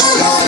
Good